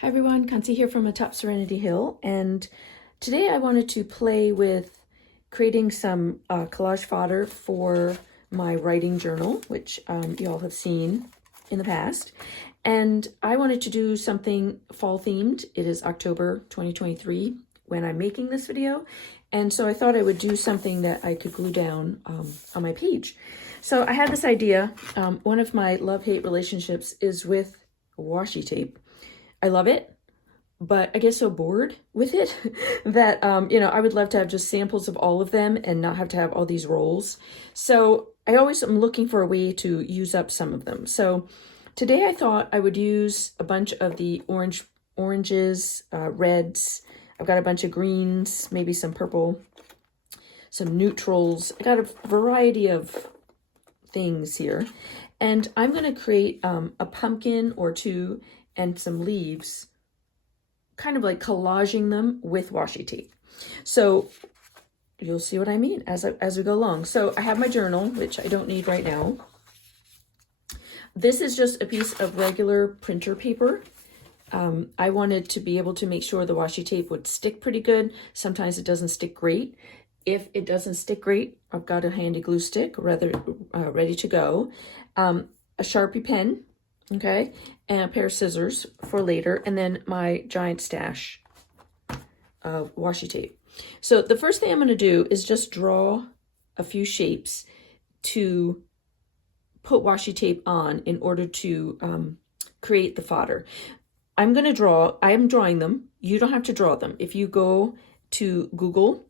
Hi everyone, Kansi here from atop Serenity Hill, and today I wanted to play with creating some collage fodder for my writing journal, which you all have seen in the past. And I wanted to do something fall themed. It is October 2023 when I'm making this video, and so I thought I would do something that I could glue down on my page. So I had this idea. One of my love-hate relationships is with washi tape. I love it, but I get so bored with it that, I would love to have just samples of all of them and not have to have all these rolls. So I always am looking for a way to use up some of them. So today I thought I would use a bunch of the oranges, reds. I've got a bunch of greens, maybe some purple, some neutrals. I got a variety of things here. And I'm going to create a pumpkin or two and some leaves, kind of like collaging them with washi tape. So you'll see what I mean as we go along. So I have my journal, which I don't need right now. This is just a piece of regular printer paper. I wanted to be able to make sure the washi tape would stick pretty good. Sometimes it doesn't stick great. If it doesn't stick great, I've got a handy glue stick ready to go. A Sharpie pen, okay, and a pair of scissors for later, and then my giant stash of washi tape. So the first thing I'm going to do is just draw a few shapes to put washi tape on in order to create the fodder. I am drawing them. You don't have to draw them. If you go to Google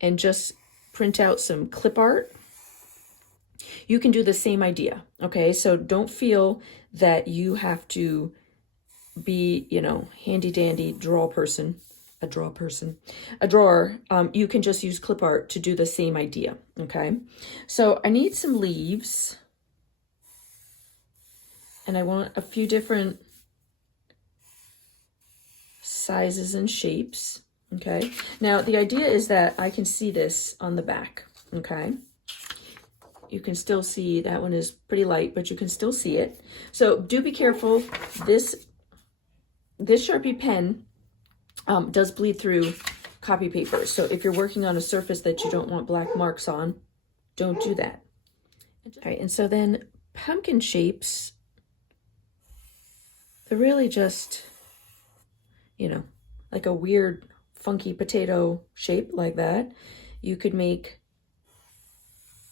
and just print out some clip art, you can do the same idea, okay? So don't feel that you have to be, handy dandy a drawer. You can just use clip art to do the same idea, okay? So I need some leaves, and I want a few different sizes and shapes, okay? Now the idea is that I can see this on the back, okay? You can still see that one is pretty light, but you can still see it. So do be careful. This Sharpie pen does bleed through copy paper. So if you're working on a surface that you don't want black marks on, don't do that. All right, and so then pumpkin shapes, they're really just, like a weird funky potato shape like that. You could make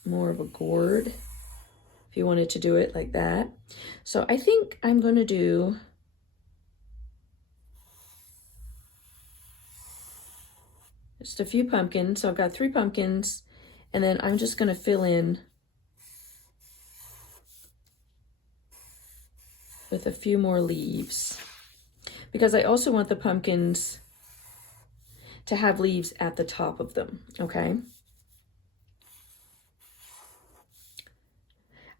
more of a gourd if you wanted to do it like that. So I think I'm going to do just a few pumpkins. So I've got 3 pumpkins, and then I'm just going to fill in with a few more leaves, because I also want the pumpkins to have leaves at the top of them, okay?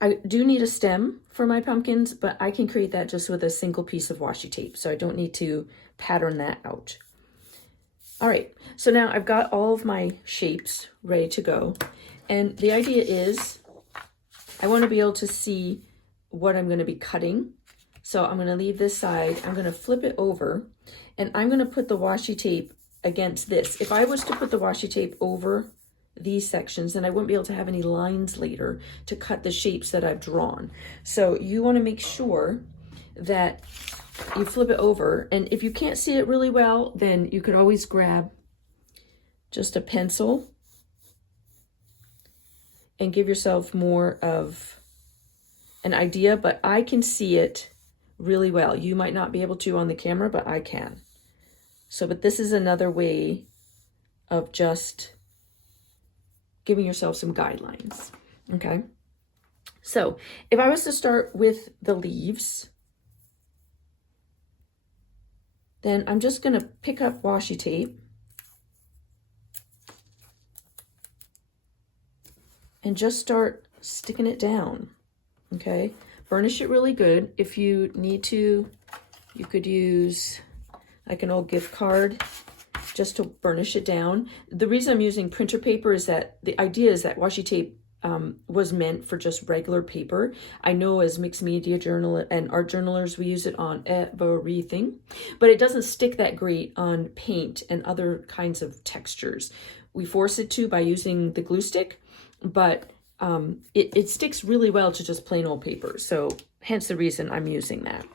I do need a stem for my pumpkins, but I can create that just with a single piece of washi tape, so I don't need to pattern that out. All right, so now I've got all of my shapes ready to go, and the idea is I want to be able to see what I'm going to be cutting. So I'm going to leave this side, I'm going to flip it over, and I'm going to put the washi tape against this. If I was to put the washi tape over these sections, then I wouldn't be able to have any lines later to cut the shapes that I've drawn. So you want to make sure that you flip it over, and if you can't see it really well, then you could always grab just a pencil and give yourself more of an idea, but I can see it really well. You might not be able to on the camera, but I can. So, but this is another way of just giving yourself some guidelines, okay? So if I was to start with the leaves, then I'm just gonna pick up washi tape and just start sticking it down, okay? Burnish it really good. If you need to, you could use like an old gift card just to burnish it down. The reason I'm using printer paper is that the idea is that washi tape was meant for just regular paper. I know as mixed media journal and art journalers, we use it on everything, but it doesn't stick that great on paint and other kinds of textures. We force it to by using the glue stick, but it sticks really well to just plain old paper. So hence the reason I'm using that.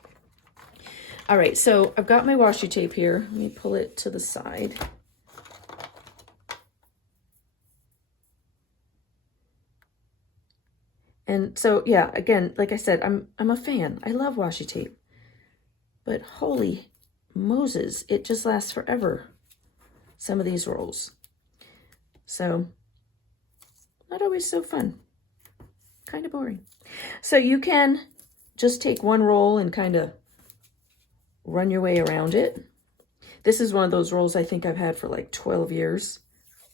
All right, so I've got my washi tape here. Let me pull it to the side. And so, yeah, again, like I said, I'm a fan. I love washi tape. But holy Moses, it just lasts forever. Some of these rolls. So, not always so fun. Kind of boring. So you can just take one roll and kind of run your way around it. This is one of those rolls I think I've had for like 12 years.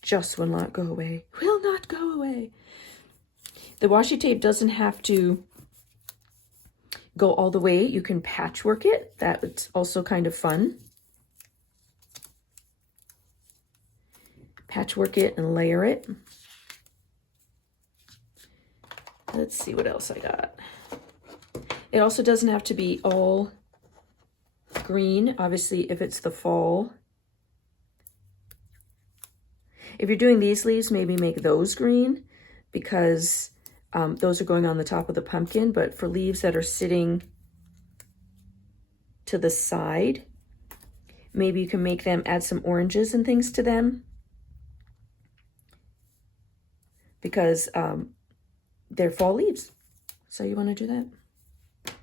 Just will not go away. Will not go away. The washi tape doesn't have to go all the way. You can patchwork it. That's also kind of fun. Patchwork it and layer it. Let's see what else I got. It also doesn't have to be all green, obviously, if it's the fall. If you're doing these leaves, maybe make those green because those are going on the top of the pumpkin. But for leaves that are sitting to the side, maybe you can make them, add some oranges and things to them because they're fall leaves. So you want to do that.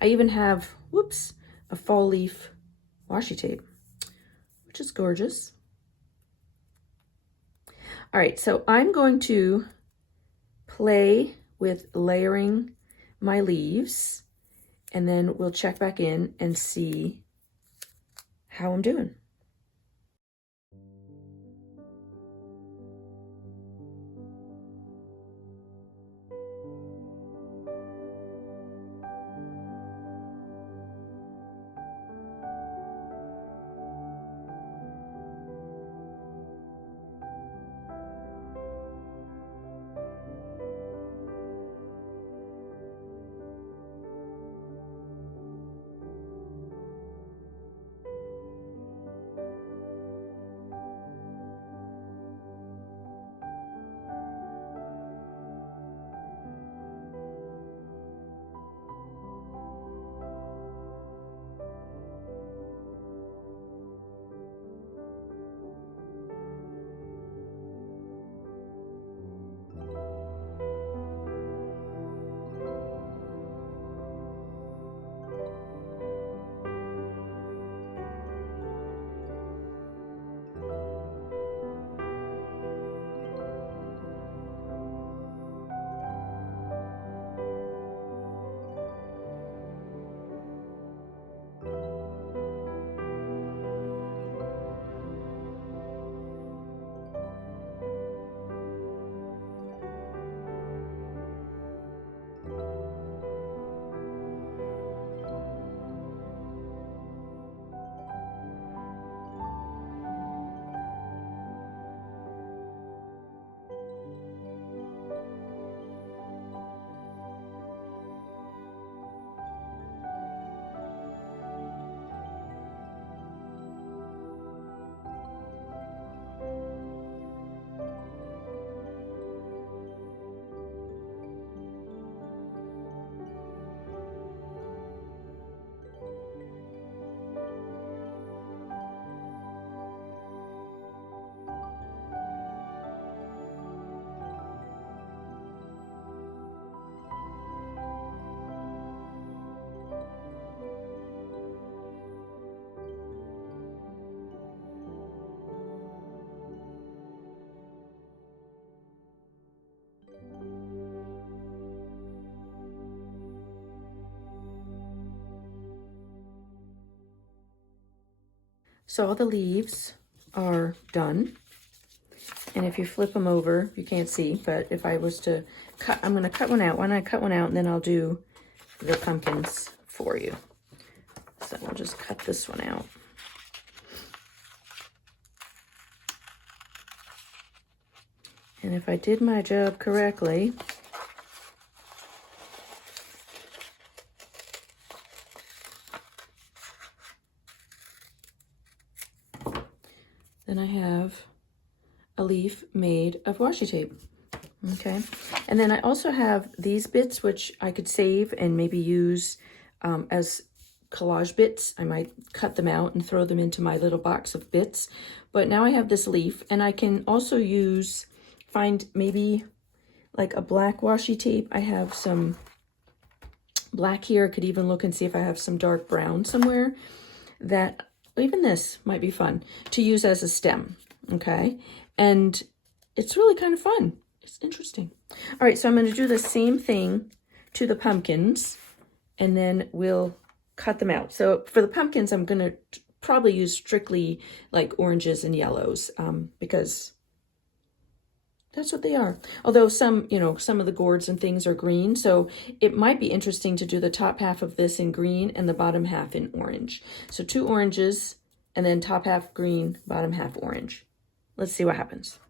I even have, whoops, a fall leaf washi tape, which is gorgeous. All right, so I'm going to play with layering my leaves, and then we'll check back in and see how I'm doing. So all the leaves are done. And if you flip them over, you can't see, but if I was to cut, I'm going to cut one out. Why don't I cut one out and then I'll do the pumpkins for you. So we'll just cut this one out. And if I did my job correctly, then I have a leaf made of washi tape. Okay, and then I also have these bits which I could save and maybe use as collage bits. I might cut them out and throw them into my little box of bits. But now I have this leaf, and I can also find maybe like a black washi tape. I have some black here. I could even look and see if I have some dark brown somewhere. That even this might be fun to use as a stem. Okay, and it's really kind of fun. It's interesting. All right, so I'm going to do the same thing to the pumpkins, and then we'll cut them out. So for the pumpkins, I'm going to probably use strictly like oranges and yellows because that's what they are. Although some, some of the gourds and things are green. So it might be interesting to do the top half of this in green and the bottom half in orange. So 2 oranges and then top half green, bottom half orange. Let's see what happens.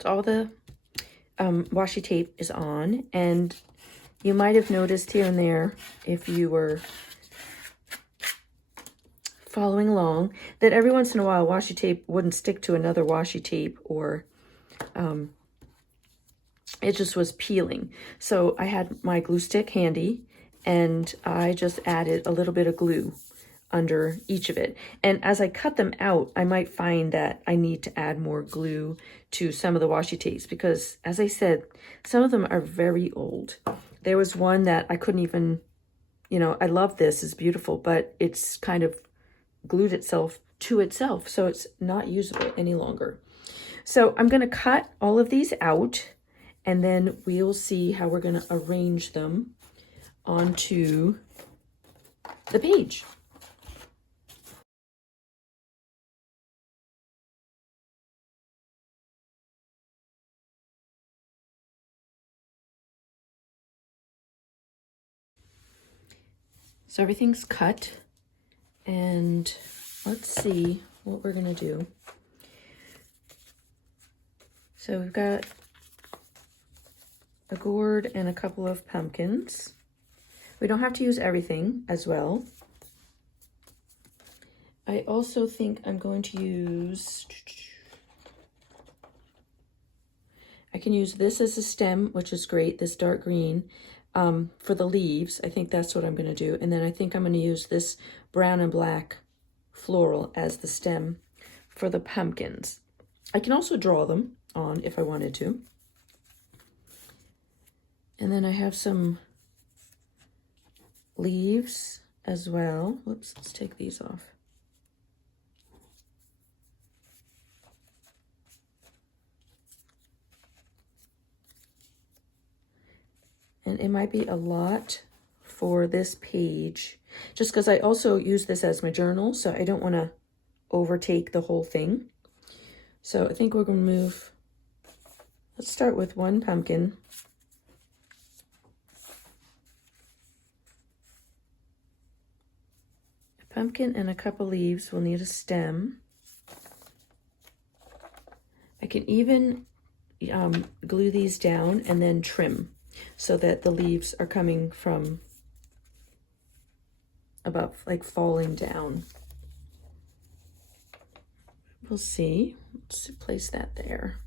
So all the washi tape is on, and you might have noticed here and there, if you were following along, that every once in a while washi tape wouldn't stick to another washi tape, or it just was peeling. So I had my glue stick handy, and I just added a little bit of glue under each of it. And as I cut them out, I might find that I need to add more glue to some of the washi tapes because, as I said, some of them are very old. There was one that I couldn't even, I love this, it's beautiful, but it's kind of glued itself to itself, so it's not usable any longer. So I'm going to cut all of these out, and then we'll see how we're going to arrange them onto the page. So everything's cut, and let's see what we're gonna do. So we've got a gourd and a couple of pumpkins. We don't have to use everything as well. I also think I'm going to use, I can use this as a stem, which is great, this dark green, for the leaves. I think that's what I'm going to do. And then I think I'm going to use this brown and black floral as the stem for the pumpkins. I can also draw them on if I wanted to. And then I have some leaves as well. Whoops, let's take these off. And it might be a lot for this page, just because I also use this as my journal, so I don't want to overtake the whole thing. So I think we're going to move, let's start with one pumpkin. A pumpkin and a couple leaves will need a stem. I can even glue these down and then trim, so that the leaves are coming from above, like falling down. We'll see. Let's place that there.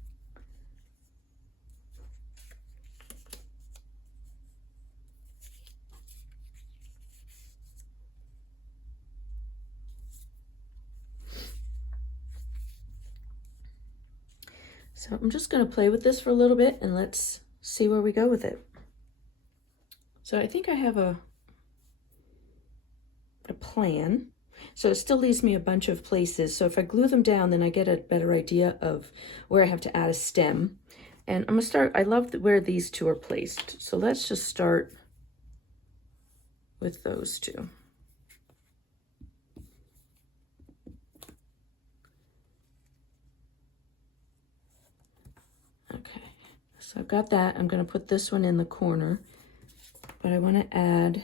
So I'm just going to play with this for a little bit and let's see where we go with it. So I think I have a plan. So it still leaves me a bunch of places. So if I glue them down, then I get a better idea of where I have to add a stem. And I'm going to start, I love where these two are placed. So let's just start with those two. Okay, so I've got that. I'm going to put this one in the corner, but I want to add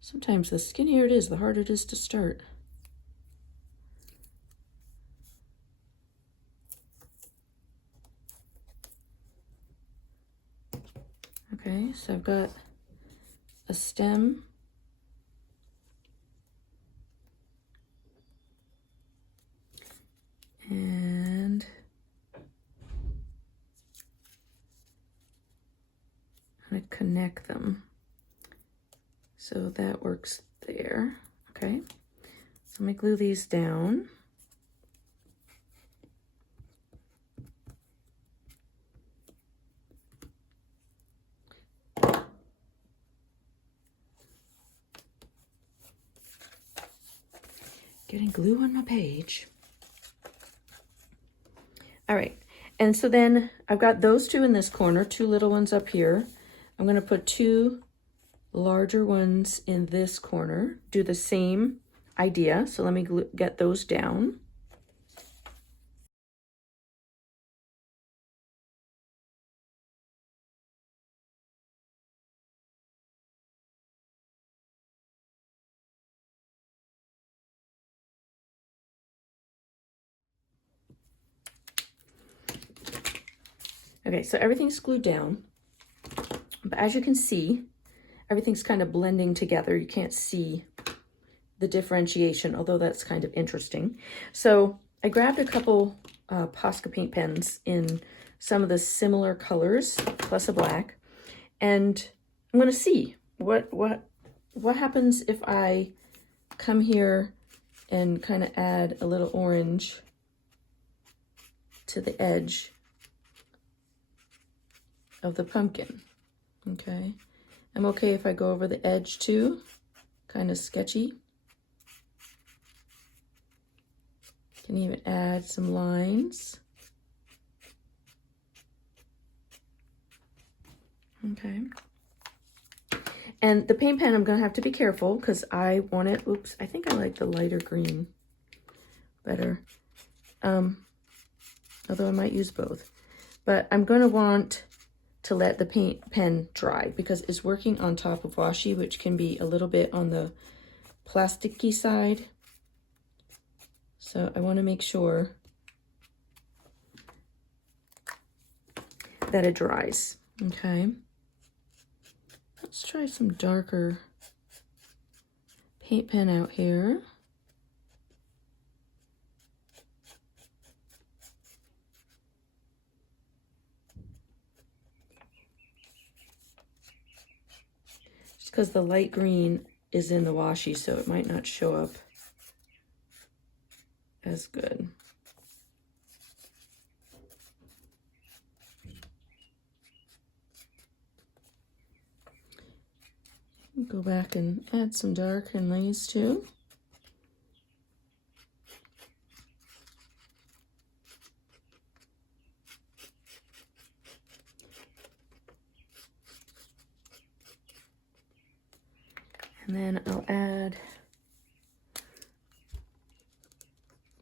sometimes the skinnier it is, the harder it is to start. Okay, so I've got a stem. And I'm going to connect them. So that works there. Okay, so let me glue these down. Getting glue on my page. All right, and so then I've got those two in this corner, two little ones up here. I'm going to put two larger ones in this corner, do the same idea. So let me get those down. Okay, so everything's glued down, but as you can see, everything's kind of blending together. You can't see the differentiation, although that's kind of interesting. So I grabbed a couple Posca paint pens in some of the similar colors, plus a black, and I'm going to see what happens if I come here and kind of add a little orange to the edge of the pumpkin. Okay, I'm okay if I go over the edge too, kind of sketchy. Can even add some lines. Okay. And the paint pen, I'm going to have to be careful because I want it, oops, I think I like the lighter green better. Although I might use both. But I'm going to want to let the paint pen dry because it's working on top of washi, which can be a little bit on the plasticky side. So I want to make sure that it dries. Okay. Let's try some darker paint pen out here. Just because the light green is in the washi, so it might not show up as good. Go back and add some dark in these too. And then I'll add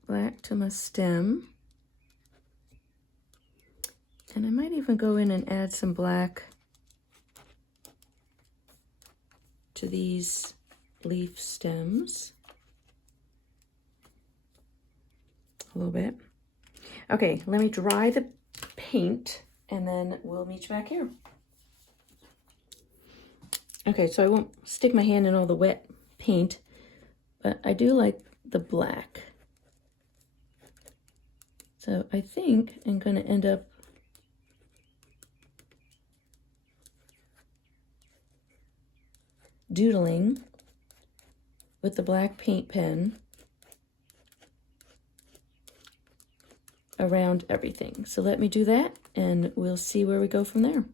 black to my stem. And I might even go in and add some black to these leaf stems. A little bit. Okay, let me dry the paint and then we'll meet you back here. Okay, so I won't stick my hand in all the wet paint, but I do like the black. So I think I'm going to end up doodling with the black paint pen around everything. So let me do that and we'll see where we go from there.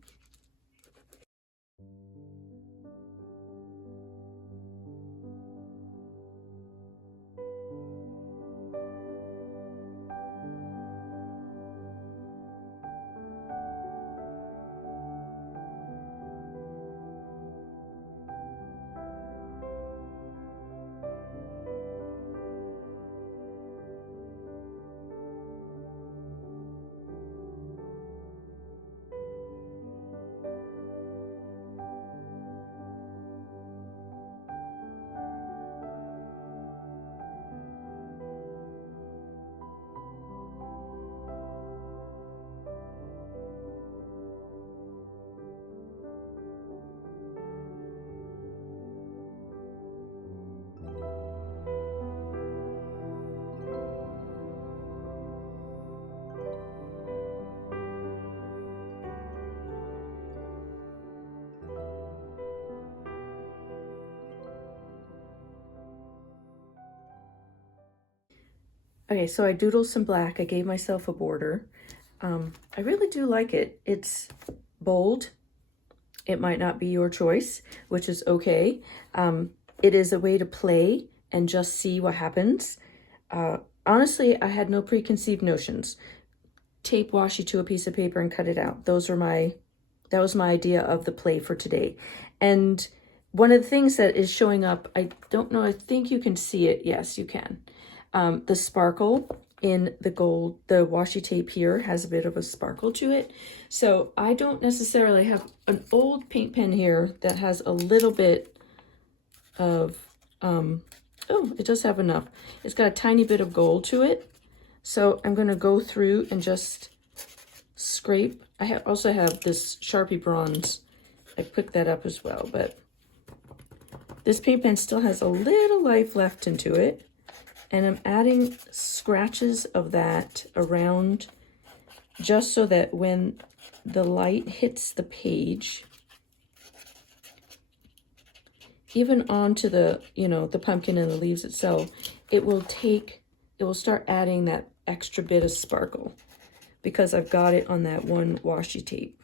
Okay, so I doodled some black. I gave myself a border. I really do like it. It's bold. It might not be your choice, which is okay. It is a way to play and just see what happens. Honestly, I had no preconceived notions. Tape washi to a piece of paper and cut it out. That was my idea of the play for today. And one of the things that is showing up, I don't know, I think you can see it. Yes, you can. The sparkle in the gold, the washi tape here has a bit of a sparkle to it. So I don't necessarily have an old paint pen here that has a little bit of, oh, it does have enough. It's got a tiny bit of gold to it. So I'm going to go through and just scrape. I also have this Sharpie bronze. I picked that up as well, but this paint pen still has a little life left into it. And I'm adding scratches of that around just so that when the light hits the page, even onto the, the pumpkin and the leaves itself, it will start adding that extra bit of sparkle because I've got it on that one washi tape.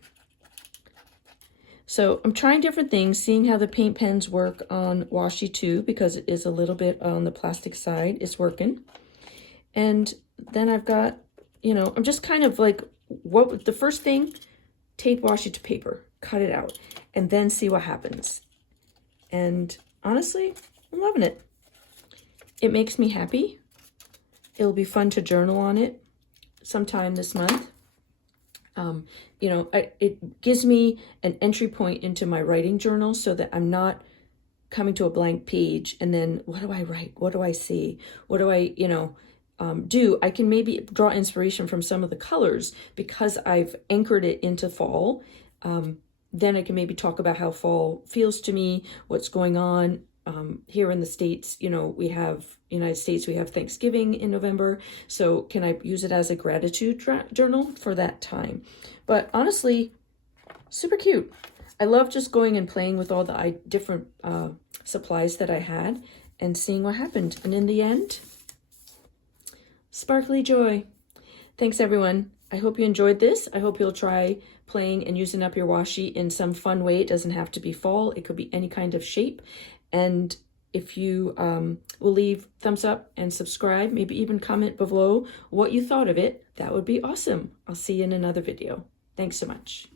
So I'm trying different things, seeing how the paint pens work on washi too, because it is a little bit on the plastic side. It's working. And then I've got, I'm just kind of like, the first thing, tape washi to paper, cut it out, and then see what happens. And honestly, I'm loving it. It makes me happy. It'll be fun to journal on it sometime this month. You know, it gives me an entry point into my writing journal so that I'm not coming to a blank page and then what do I write? What do I see? What do I, do? I can maybe draw inspiration from some of the colors because I've anchored it into fall. Then I can maybe talk about how fall feels to me, what's going on. Here in the States, United States, we have Thanksgiving in November. So can I use it as a gratitude journal for that time? But honestly, super cute. I love just going and playing with all the different supplies that I had and seeing what happened. And in the end, sparkly joy. Thanks, everyone. I hope you enjoyed this. I hope you'll try playing and using up your washi in some fun way. It doesn't have to be fall. It could be any kind of shape. And if you will leave thumbs up and subscribe, maybe even comment below what you thought of it, that would be awesome. I'll see you in another video. Thanks so much.